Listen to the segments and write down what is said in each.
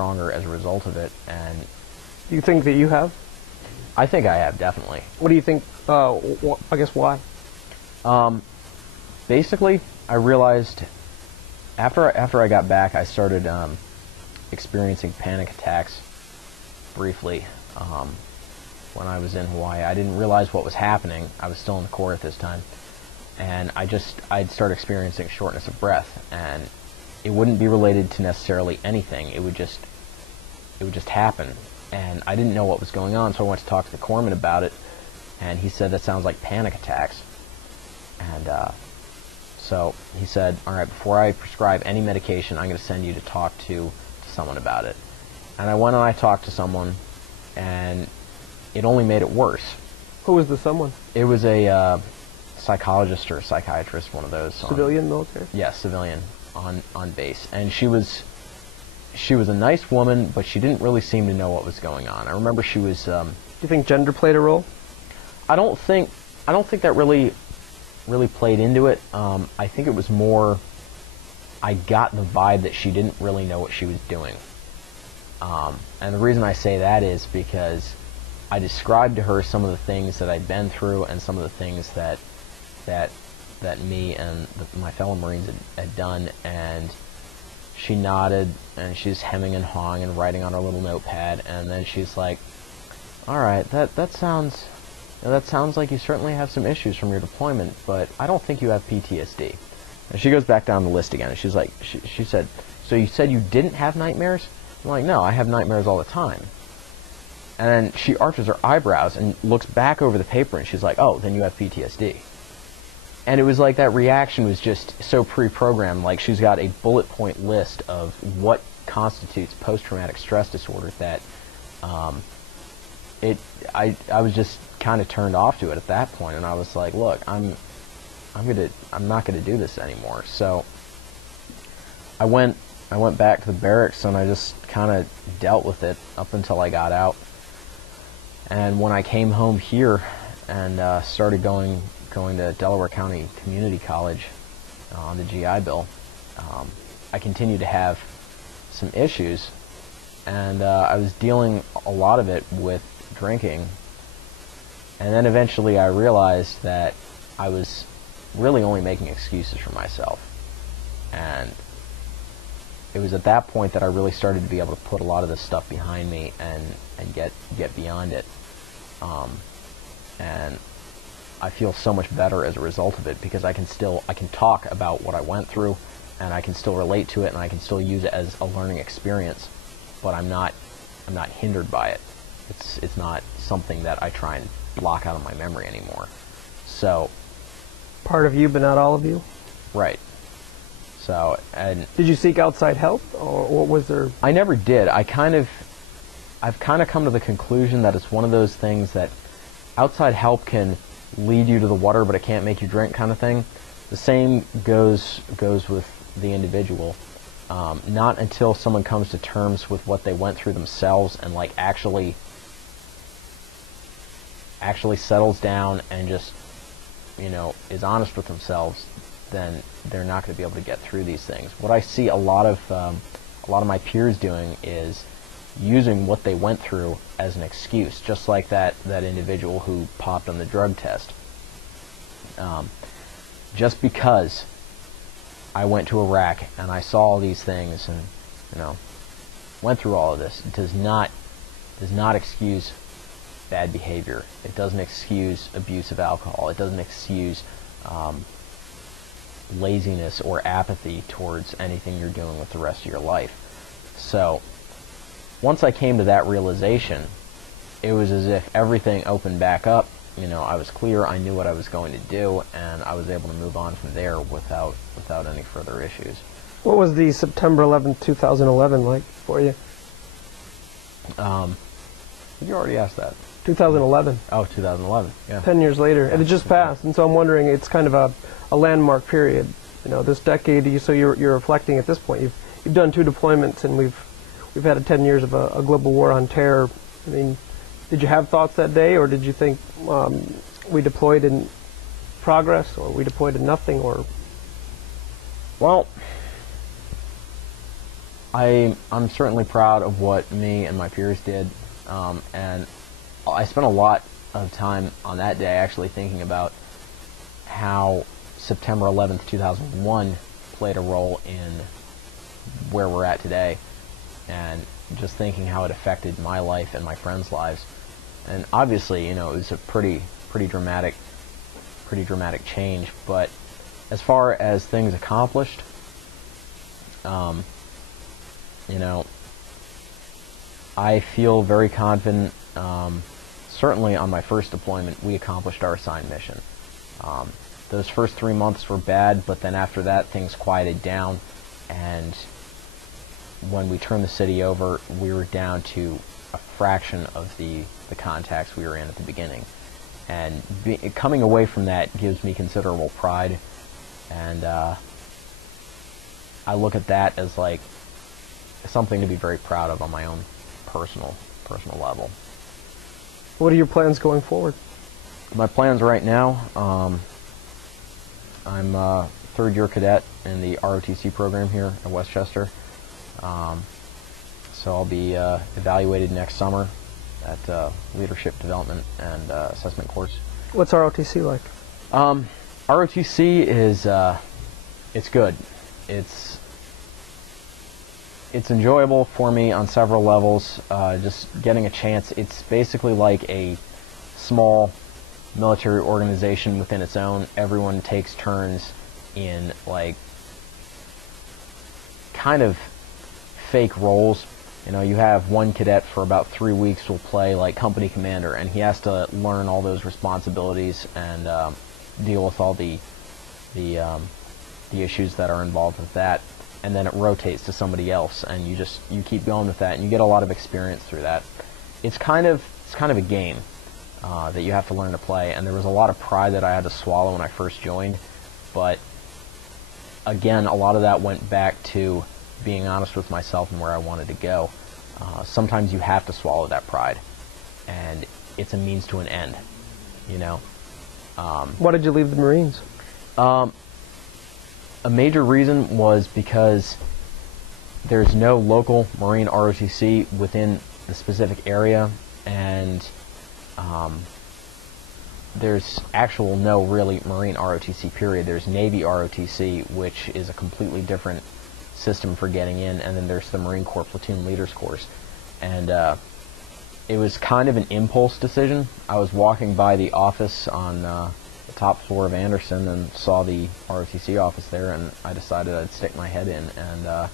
stronger as a result of it. And Do you think that you have? I think I have, definitely. What do you think, I guess why? Basically, I realized after I got back, I started experiencing panic attacks briefly when I was in Hawaii. I didn't realize what was happening. I was still in the Corps at this time, and I'd start experiencing shortness of breath, and it wouldn't be related to necessarily anything. It would just happen, and I didn't know what was going on, so I went to talk to the corpsman about it, and he said that sounds like panic attacks. And so he said, all right, before I prescribe any medication, I'm going to send you to talk to someone about it. And I went and I talked to someone, and it only made it worse. Who was the someone? It was a psychologist or a psychiatrist, one of those. Civilian, military? Yes, civilian, on base. And she was a nice woman, but she didn't really seem to know what was going on. I remember she was... Do you think gender played a role? I don't think that really played into it. I think it was more, I got the vibe that she didn't really know what she was doing. And the reason I say that is because I described to her some of the things that I'd been through and some of the things that me and my fellow Marines had done, and she nodded, and she's hemming and hawing and writing on her little notepad, and then she's like, all right, that sounds like you certainly have some issues from your deployment, but I don't think you have PTSD. And she goes back down the list again, and she's like, she said, so you said you didn't have nightmares? I'm like, no, I have nightmares all the time. And then she arches her eyebrows and looks back over the paper, and she's like, oh, then you have PTSD. And it was like that reaction was just so pre-programmed, like she's got a bullet point list of what constitutes post-traumatic stress disorder that I was just kind of turned off to it at that point, and I was like, look, I'm not gonna do this anymore. So I went back to the barracks, and I just kind of dealt with it up until I got out. And when I came home here and started going to Delaware County Community College on the GI Bill, I continued to have some issues, and I was dealing a lot of it with drinking. And then eventually I realized that I was really only making excuses for myself. And it was at that point that I really started to be able to put a lot of this stuff behind me and get beyond it. And I feel so much better as a result of it, because I can talk about what I went through, and I can still relate to it, and I can still use it as a learning experience, but I'm not hindered by it. It's not something that I try and block out of my memory anymore. So part of you, but not all of you? Right. So, and did you seek outside help, or what was there? I never did. I've kind of come to the conclusion that it's one of those things that outside help can lead you to the water, but it can't make you drink, kind of thing. The same goes with the individual. Not until someone comes to terms with what they went through themselves and like actually settles down and just, is honest with themselves, then they're not going to be able to get through these things. What I see a lot of my peers doing is using what they went through as an excuse, just like that individual who popped on the drug test. Just because I went to Iraq and I saw all these things and went through all of this, it does not excuse bad behavior. It doesn't excuse abuse of alcohol. It doesn't excuse laziness or apathy towards anything you're doing with the rest of your life. So once I came to that realization, it was as if everything opened back up. I was clear, I knew what I was going to do, and I was able to move on from there without any further issues. What was the September 11th, 2011 like for you? You already asked that. 2011. Oh, 2011, yeah. 10 years later, yeah, and it just passed, and so I'm wondering, it's kind of a landmark period. This decade, so you're reflecting at this point. You've done 2 deployments, and we've had 10 years of a global war on terror. I mean, did you have thoughts that day, or did you think we deployed in progress, or we deployed in nothing, or? Well, I'm certainly proud of what me and my peers did, and I spent a lot of time on that day actually thinking about how September 11th, 2001 played a role in where we're at today, and just thinking how it affected my life and my friends' lives. And obviously, it was a pretty dramatic change. But as far as things accomplished, I feel very confident. Certainly on my first deployment, we accomplished our assigned mission. Those first 3 months were bad, but then after that, things quieted down, and when we turned the city over, we were down to a fraction of the contacts we were in at the beginning. And coming away from that gives me considerable pride, and I look at that as like something to be very proud of on my own personal level. What are your plans going forward? My plans right now, I'm a third-year cadet in the ROTC program here at Westchester. So I'll be evaluated next summer at leadership development and assessment course. What's ROTC like? ROTC is it's good. It's enjoyable for me on several levels. Just getting a chance. It's basically like a small military organization within its own. Everyone takes turns in like kind of fake roles. You have one cadet for about 3 weeks will play like company commander, and he has to learn all those responsibilities and deal with all the issues that are involved with that. And then it rotates to somebody else, and you keep going with that, and you get a lot of experience through that. It's kind of a game that you have to learn to play, and there was a lot of pride that I had to swallow when I first joined, but again, a lot of that went back to being honest with myself and where I wanted to go. Sometimes you have to swallow that pride, and it's a means to an end, Why did you leave the Marines? A major reason was because there's no local Marine ROTC within the specific area, and there's no really Marine ROTC period. There's Navy ROTC, which is a completely different system for getting in, and then there's the Marine Corps Platoon Leaders course. And it was kind of an impulse decision. I was walking by the office on the top floor of Anderson and saw the ROTC office there, and I decided I'd stick my head in, and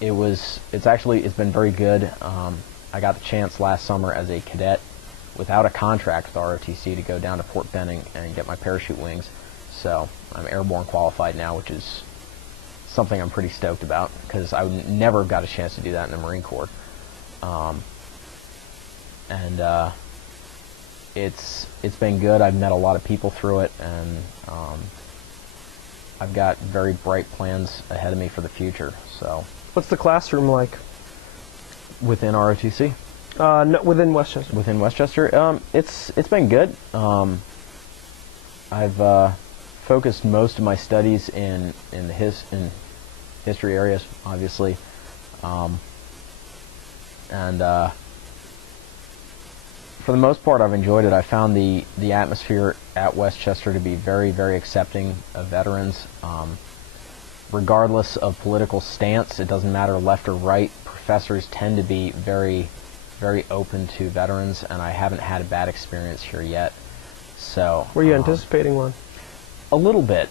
it's been very good. I got the chance last summer as a cadet without a contract with ROTC to go down to Fort Benning and get my parachute wings. So I'm airborne qualified now, which is something I'm pretty stoked about, because I would never have got a chance to do that in the Marine Corps. It's been good. I've met a lot of people through it, and I've got very bright plans ahead of me for the future. So, what's the classroom like within ROTC? No, within Westchester. Within Westchester, it's been good. I've focused most of my studies in history areas, obviously, and for the most part, I've enjoyed it. I found the atmosphere at Westchester to be very, very accepting of veterans. Regardless of political stance, it doesn't matter left or right, professors tend to be very, very open to veterans, and I haven't had a bad experience here yet. So, were you anticipating one? A little bit,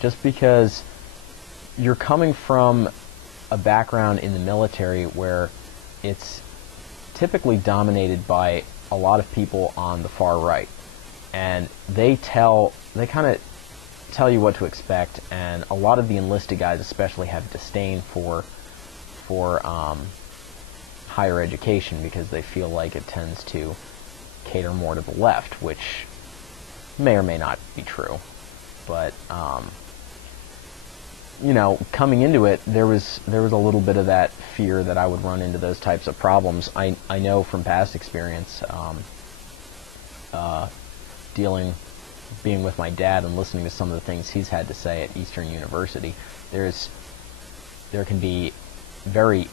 just because you're coming from a background in the military where it's typically dominated by a lot of people on the far right, and they kind of tell you what to expect, and a lot of the enlisted guys especially have disdain for higher education, because they feel like it tends to cater more to the left, which may or may not be true. But coming into it, there was a little bit of that fear that I would run into those types of problems. I know from past experience, being with my dad and listening to some of the things he's had to say at Eastern University, there's there can be very